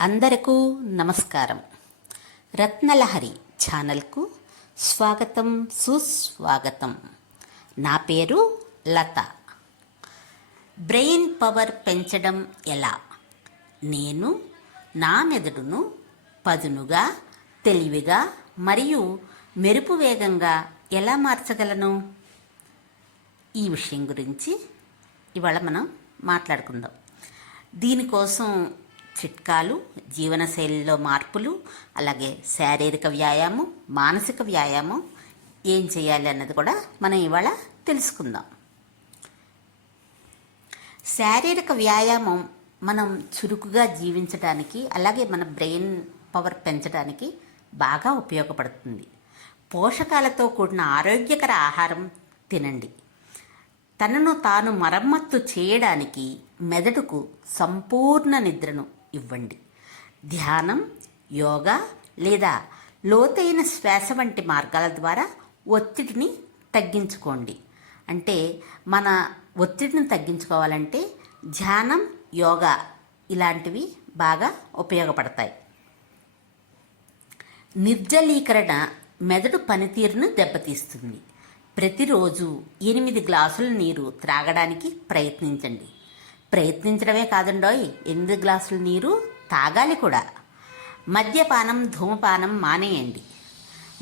అందరకు నమస్కారం. రత్నలహరి ఛానల్కు స్వాగతం, సుస్వాగతం. నా పేరు లత. బ్రెయిన్ పవర్ పెంచడం ఎలా? నేను నా మెదడును పదునుగా, తెలివిగా మరియు మెరుపు వేగంగా ఎలా మార్చగలను? ఈ విషయం గురించి ఇవాళ మనం మాట్లాడుకుందాం. దీనికోసం చిట్కాలు, జీవనశైలిలో మార్పులు, అలాగే శారీరక వ్యాయామం, మానసిక వ్యాయామం ఏం చేయాలి అన్నది కూడా మనం ఇవాళ తెలుసుకుందాం. శారీరక వ్యాయామం మనం చురుకుగా జీవించడానికి, అలాగే మన బ్రెయిన్ పవర్ పెంచడానికి బాగా ఉపయోగపడుతుంది. పోషకాలతో కూడిన ఆరోగ్యకర ఆహారం తినండి. తనను తాను మరమ్మత్తు చేయడానికి మెదడుకు సంపూర్ణ నిద్రను ఇవ్వండి. ధ్యానం, యోగా లేదా లోతైన శ్వాస వంటి మార్గాల ద్వారా ఒత్తిడిని తగ్గించుకోండి. అంటే మన ఒత్తిడిని తగ్గించుకోవాలంటే ధ్యానం, యోగా ఇలాంటివి బాగా ఉపయోగపడతాయి. నిర్జలీకరణ మెదడు పనితీరును దెబ్బతీస్తుంది. ప్రతిరోజు 8 గ్లాసుల నీరు త్రాగడానికి ప్రయత్నించండి. ప్రయత్నించడమే కాదండోయ్, 8 గ్లాసుల నీరు తాగాలి కూడా. మద్యపానం, ధూమపానం మానేయండి.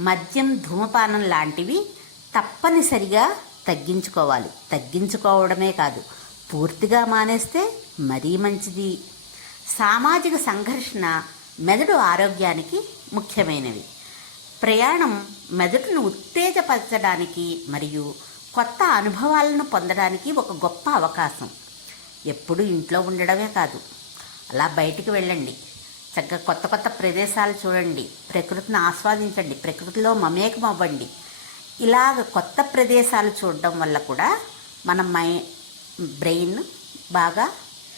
మద్యం, ధూమపానం లాంటివి తప్పనిసరిగా తగ్గించుకోవాలి. తగ్గించుకోవడమే కాదు, పూర్తిగా మానేస్తే మరీ మంచిది. సామాజిక సంఘర్షణ మెదడు ఆరోగ్యానికి ముఖ్యమైనవి. ప్రయాణం మెదడును ఉత్తేజపరచడానికి మరియు కొత్త అనుభవాలను పొందడానికి ఒక గొప్ప అవకాశం. ఎప్పుడు ఇంట్లో ఉండడమే కాదు, అలా బయటికి వెళ్ళండి. చక్కగా కొత్త కొత్త ప్రదేశాలు చూడండి, ప్రకృతిని ఆస్వాదించండి, ప్రకృతిలో మమేకం అవ్వండి. ఇలాగ కొత్త ప్రదేశాలు చూడడం వల్ల కూడా మన బ్రెయిన్ బాగా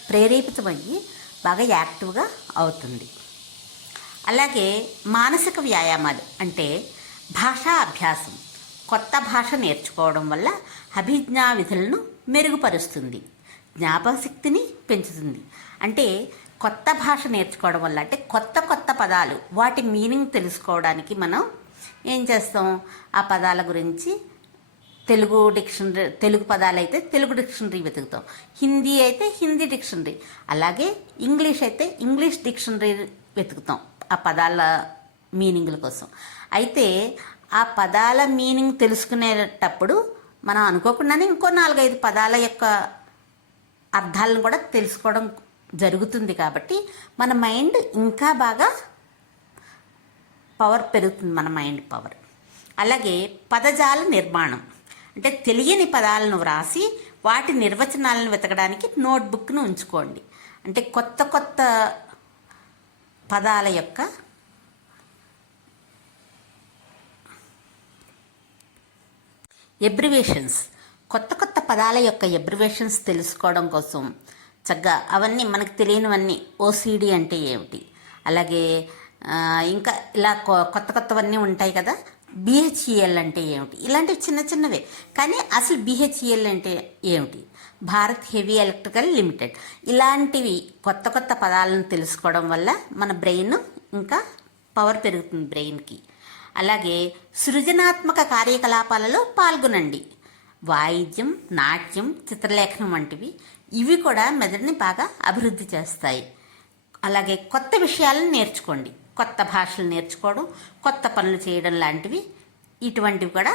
ప్రేరేపితమయ్యి బాగా యాక్టివ్గా అవుతుంది. అలాగే మానసిక వ్యాయామాలు అంటే భాషా అభ్యాసం. కొత్త భాష నేర్చుకోవడం వల్ల అభిజ్ఞా విధులను మెరుగుపరుస్తుంది, జ్ఞాపకశక్తిని పెంచుతుంది. అంటే కొత్త భాష నేర్చుకోవడం వల్ల అంటే కొత్త కొత్త పదాలు, వాటి మీనింగ్ తెలుసుకోవడానికి మనం ఏం చేస్తాం? ఆ పదాల గురించి తెలుగు పదాలు అయితే తెలుగు డిక్షనరీ వెతుకుతాం, హిందీ అయితే హిందీ డిక్షనరీ, అలాగే ఇంగ్లీష్ అయితే ఇంగ్లీష్ డిక్షనరీ వెతుకుతాం ఆ పదాల మీనింగ్ల కోసం. అయితే ఆ పదాల మీనింగ్ తెలుసుకునేటప్పుడు మనం అనుకోకుండానే ఇంకో 4-5 పదాల యొక్క అర్థాలను కూడా తెలుసుకోవడం జరుగుతుంది. కాబట్టి మన మైండ్ ఇంకా బాగా పవర్ పెరుగుతుంది, మన మైండ్ పవర్. అలాగే పదజాల నిర్మాణం అంటే తెలియని పదాలను వ్రాసి వాటి నిర్వచనాలను వెతకడానికి నోట్బుక్ను ఉంచుకోండి. అంటే కొత్త కొత్త పదాల యొక్క ఎబ్రివేషన్స్, కొత్త కొత్త పదాల యొక్క ఎబ్రివేషన్స్ తెలుసుకోవడం కోసం చక్కగా అవన్నీ మనకు తెలియనివన్నీ, ఓసిడి అంటే ఏమిటి, అలాగే ఇంకా ఇలా కొత్త కొత్తవన్నీ ఉంటాయి కదా, బిహెచ్ఈఎల్ అంటే ఏమిటి, ఇలాంటివి చిన్న చిన్నవే. కానీ అసలు బిహెచ్ఈఎల్ అంటే ఏమిటి, భారత్ హెవీ ఎలక్ట్రికల్ లిమిటెడ్, ఇలాంటివి కొత్త కొత్త పదాలను తెలుసుకోవడం వల్ల మన బ్రెయిన్ ఇంకా పవర్ పెరుగుతుంది బ్రెయిన్కి. అలాగే సృజనాత్మక కార్యకలాపాలలో పాల్గొనండి. వాయిద్యం, నాట్యం, చిత్రలేఖనం వంటివి ఇవి కూడా మెదడుని బాగా అభివృద్ధి చేస్తాయి. అలాగే కొత్త విషయాలను నేర్చుకోండి. కొత్త భాషలు నేర్చుకోవడం, కొత్త పనులు చేయడం లాంటివి, ఇటువంటివి కూడా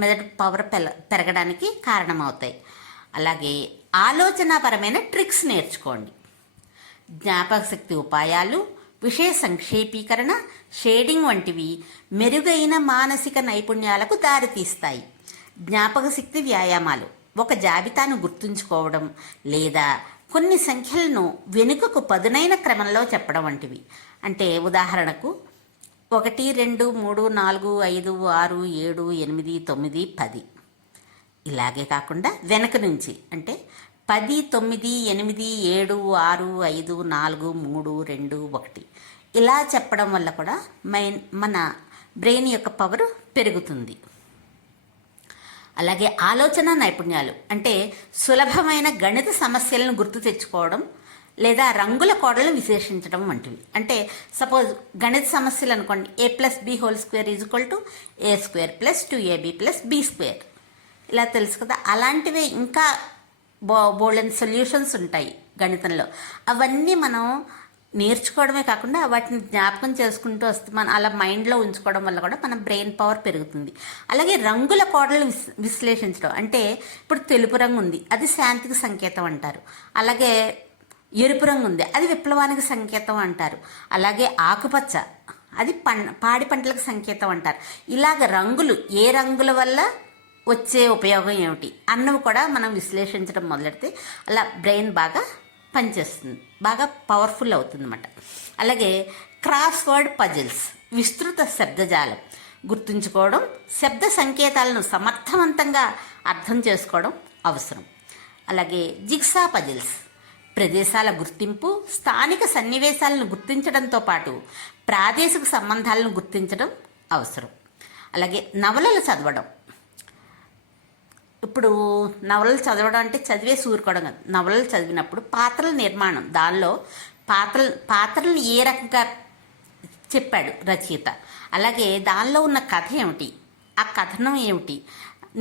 మెదడు పవర్ పెరగడానికి కారణమవుతాయి. అలాగే ఆలోచనాపరమైన ట్రిక్స్ నేర్చుకోండి. జ్ఞాపక శక్తి ఉపాయాలు, విషయ సంక్షేపీకరణ, షేడింగ్ వంటివి మెరుగైన మానసిక నైపుణ్యాలకు దారితీస్తాయి. జ్ఞాపక శక్తి వ్యాయామాలు ఒక జాబితాను గుర్తుంచుకోవడం లేదా కొన్ని సంఖ్యలను వెనుకకు పదునైన క్రమంలో చెప్పడం వంటివి. అంటే ఉదాహరణకు 1, 2, 3, 4, 5, 6, 7, 8, 9, 10 ఇలాగే కాకుండా వెనక నుంచి అంటే 10, 9, 8, 7, 6, 5, 4, 3, 2, 1 ఇలా చెప్పడం వల్ల కూడా మన బ్రెయిన్ యొక్క పవర్ పెరుగుతుంది. అలాగే ఆలోచన నైపుణ్యాలు అంటే సులభమైన గణిత సమస్యలను గుర్తు తెచ్చుకోవడం లేదా రంగుల కోడలను విశ్లేషించడం వంటివి. అంటే సపోజ్ గణిత సమస్యలు అనుకోండి, a+b² = a² + 2ab + b². ఇలా తెలుసు కదా. అలాంటివే ఇంకా బోల్డెన్ సొల్యూషన్స్ ఉంటాయి గణితంలో. అవన్నీ మనం నేర్చుకోవడమే కాకుండా వాటిని జ్ఞాపకం చేసుకుంటూ వస్తే మనం అలా మైండ్లో ఉంచుకోవడం వల్ల కూడా మన బ్రెయిన్ పవర్ పెరుగుతుంది. అలాగే రంగుల కోడలు విశ్లేషించడం అంటే ఇప్పుడు తెలుపు రంగు ఉంది, అది శాంతికి సంకేతం అంటారు. అలాగే ఎరుపు రంగు ఉంది, అది విప్లవానికి సంకేతం అంటారు. అలాగే ఆకుపచ్చ, అది పాడి పంటలకు సంకేతం అంటారు. ఇలాగ రంగులు, ఏ రంగుల వల్ల వచ్చే ఉపయోగం ఏమిటి అన్నవి కూడా మనం విశ్లేషించడం మొదలెడితే అలా బ్రెయిన్ బాగా పనిచేస్తుంది, బాగా పవర్ఫుల్ అవుతుంది అన్నమాట. అలాగే క్రాస్ వర్డ్ పజిల్స్, విస్తృత శబ్దజాలం గుర్తుంచుకోవడం, శబ్ద సంకేతాలను సమర్థవంతంగా అర్థం చేసుకోవడం అవసరం. అలాగే జిగ్సా పజిల్స్, ప్రదేశాల గుర్తింపు, స్థానిక సన్నివేశాలను గుర్తించడంతో పాటు ప్రాదేశిక సంబంధాలను గుర్తించడం అవసరం. అలాగే నవలలు చదవడం, ఇప్పుడు నవలలు చదవడం అంటే చదివే సూరుకోవడం కాదు. నవలలు చదివినప్పుడు పాత్రల నిర్మాణం, దానిలో పాత్రలను ఏ రకంగా చెప్పాడు రచయిత, అలాగే దానిలో ఉన్న కథ ఏమిటి, ఆ కథనం ఏమిటి,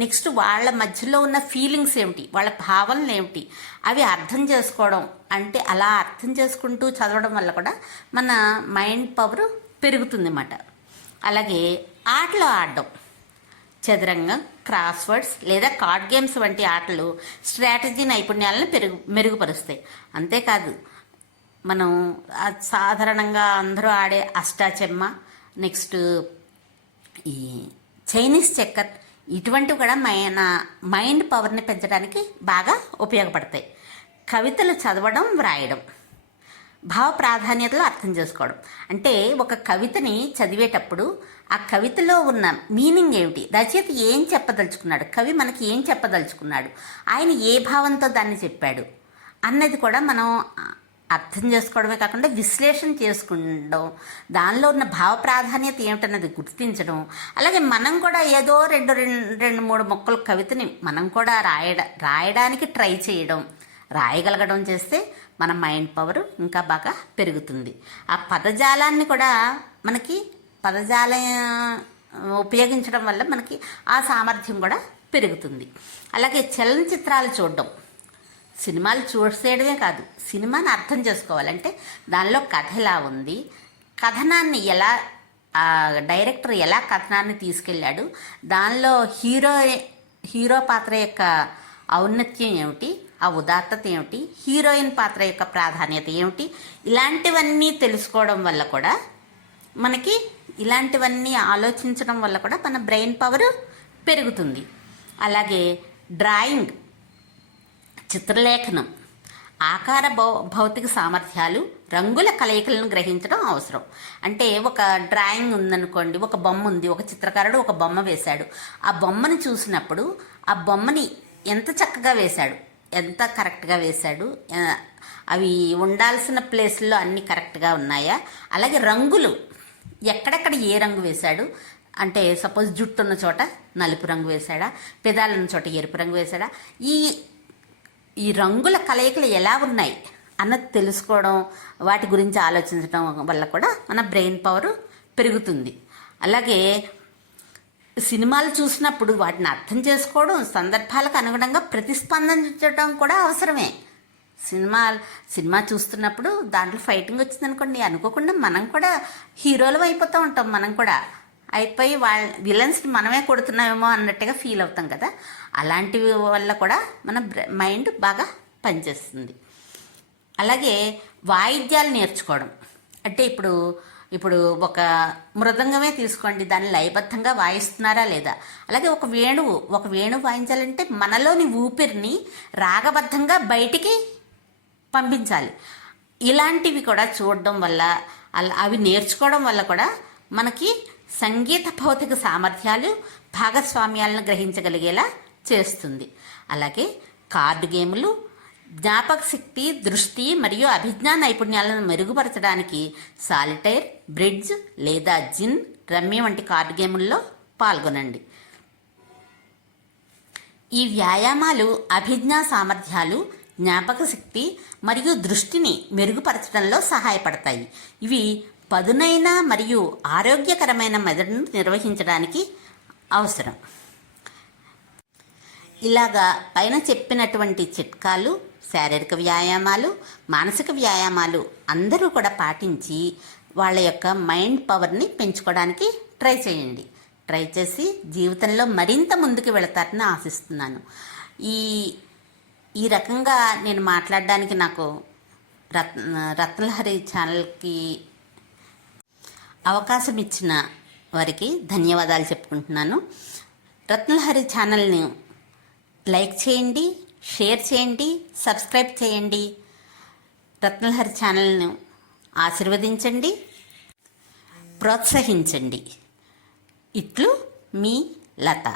నెక్స్ట్ వాళ్ళ మధ్యలో ఉన్న ఫీలింగ్స్ ఏమిటి, వాళ్ళ భావనలు ఏమిటి, అవి అర్థం చేసుకోవడం. అంటే అలా అర్థం చేసుకుంటూ చదవడం వల్ల కూడా మన మైండ్ పవర్ పెరుగుతుంది అన్నమాట. అలాగే ఆటలు ఆడడం, చదరంగం, క్రాస్ వర్డ్స్ లేదా కార్డ్ గేమ్స్ వంటి ఆటలు స్ట్రాటజీ నైపుణ్యాలను మెరుగుపరుస్తాయి. అంతేకాదు మనం సాధారణంగా అందరూ ఆడే అష్టాచెమ్మ, నెక్స్ట్ ఈ చైనీస్ చెక్కర్, ఇటువంటివి కూడా మన మైండ్ పవర్ని పెంచడానికి బాగా ఉపయోగపడతాయి. కవితలు చదవడం, వ్రాయడం, భావ ప్రాధాన్యతలు అర్థం చేసుకోవడం. అంటే ఒక కవితని చదివేటప్పుడు ఆ కవితలో ఉన్న మీనింగ్ ఏమిటి, రచయిత ఏం చెప్పదలుచుకున్నాడు, కవి మనకి ఏం చెప్పదలుచుకున్నాడు, ఆయన ఏ భావంతో దాన్ని చెప్పాడు అన్నది కూడా మనం అర్థం చేసుకోవడమే కాకుండా విశ్లేషణ చేసుకుంటాం. దానిలో ఉన్న భావ ప్రాధాన్యత ఏమిటన్నది గుర్తించడం. అలాగే మనం కూడా ఏదో రెండు మూడు మొక్కల కవితని మనం కూడా రాయడానికి ట్రై చేయడం, రాయగలగడం చేస్తే మన మైండ్ పవర్ ఇంకా బాగా పెరుగుతుంది. ఆ పదజాలాన్ని కూడా మనకి పదజాలం ఉపయోగించడం వల్ల మనకి ఆ సామర్థ్యం కూడా పెరుగుతుంది. అలాగే చలనచిత్రాలు చూడడం, సినిమాలు చూసేయడమే కాదు, సినిమాని అర్థం చేసుకోవాలంటే దానిలో కథ ఎలా ఉంది, కథనాన్ని ఎలా డైరెక్టర్ ఎలా కథనాన్ని తీసుకెళ్ళాడు, దానిలో హీరో పాత్ర యొక్క ఔన్నత్యం ఏమిటి, ఆ ఉదాత్తత ఏమిటి, హీరోయిన్ పాత్ర యొక్క ప్రాధాన్యత ఏమిటి, ఇలాంటివన్నీ తెలుసుకోవడం వల్ల కూడా మనకి, ఇలాంటివన్నీ ఆలోచించడం వల్ల కూడా మన బ్రెయిన్ పవర్ పెరుగుతుంది. అలాగే డ్రాయింగ్, చిత్రలేఖనం, ఆకార భౌతిక సామర్థ్యాలు, రంగుల కలయికలను గ్రహించడం అవసరం. అంటే ఒక డ్రాయింగ్ ఉందనుకోండి, ఒక బొమ్మ ఉంది, ఒక చిత్రకారుడు ఒక బొమ్మ వేశాడు, ఆ బొమ్మని చూసినప్పుడు ఆ బొమ్మని ఎంత చక్కగా వేశాడు, ఎంత కరెక్ట్గా వేశాడు, అవి ఉండాల్సిన ప్లేస్లో అన్నీ కరెక్ట్గా ఉన్నాయా, అలాగే రంగులు ఎక్కడెక్కడ ఏ రంగు వేశాడు, అంటే సపోజ్ జుట్టు ఉన్న చోట నలుపు రంగు వేశాడా, పెదాలున్న చోట ఎరుపు రంగు వేశాడా, ఈ రంగుల కలయికలు ఎలా ఉన్నాయి అన్నది తెలుసుకోవడం, వాటి గురించి ఆలోచించడం వల్ల కూడా మన బ్రెయిన్ పవర్ పెరుగుతుంది. అలాగే సినిమాలు చూసినప్పుడు వాటిని అర్థం చేసుకోవడం, సందర్భాలకు అనుగుణంగా ప్రతిస్పందించడం కూడా అవసరమే. సినిమా చూస్తున్నప్పుడు దాంట్లో ఫైటింగ్ వచ్చిందనుకోండి, అనుకోకుండా మనం కూడా హీరోలు అయిపోతూ ఉంటాం, మనం కూడా అయిపోయి విలన్స్ని మనమే కొడుతున్నామేమో అన్నట్టుగా ఫీల్ అవుతాం కదా. అలాంటివి వల్ల కూడా మన మైండ్ బాగా పనిచేస్తుంది. అలాగే వాయిద్యాలు నేర్చుకోవడం, అంటే ఇప్పుడు ఒక మృదంగమే తీసుకోండి, దాన్ని లయబద్ధంగా వాయిస్తున్నారా లేదా, అలాగే ఒక వేణువు వాయించాలంటే మనలోని ఊపిరిని రాగబద్ధంగా బయటికి పంపించాలి. ఇలాంటివి కూడా చూడడం వల్ల, అవి నేర్చుకోవడం వల్ల కూడా మనకి సంగీత భౌతిక సామర్థ్యాలు, భాగస్వామ్యాలను గ్రహించగలిగేలా చేస్తుంది. అలాగే కార్డు గేములు జ్ఞాపక శక్తి, దృష్టి మరియు అభిజ్ఞా నైపుణ్యాలను మెరుగుపరచడానికి సాలిటైర్, బ్రిడ్జ్ లేదా జిన్, రమ్మీ వంటి కార్డు గేముల్లో పాల్గొనండి. ఈ వ్యాయామాలు అభిజ్ఞా సామర్థ్యాలు, జ్ఞాపక శక్తి మరియు దృష్టిని మెరుగుపరచడంలో సహాయపడతాయి. ఇవి పదునైన మరియు ఆరోగ్యకరమైన మెదడును నిర్వహించడానికి అవసరం. ఇలాగా పైన చెప్పినటువంటి చిట్కాలు, శారీరక వ్యాయామాలు, మానసిక వ్యాయామాలు అందరూ కూడా పాటించి వాళ్ళ యొక్క మైండ్ పవర్ని పెంచుకోవడానికి ట్రై చేయండి. ట్రై చేసి జీవితంలో మరింత ముందుకు వెళతారని ఆశిస్తున్నాను. ఈ రకంగా నేను మాట్లాడడానికి నాకు రత్నలహరి ఛానల్కి అవకాశం ఇచ్చిన వారికి ధన్యవాదాలు చెప్పుకుంటున్నాను. రత్నలహరి ఛానల్ని లైక్ చేయండి, షేర్ చేయండి, సబ్స్క్రైబ్ చేయండి. రత్నలహరి ఛానల్ను ఆశీర్వదించండి, ప్రోత్సహించండి. ఇట్లు మీ లత.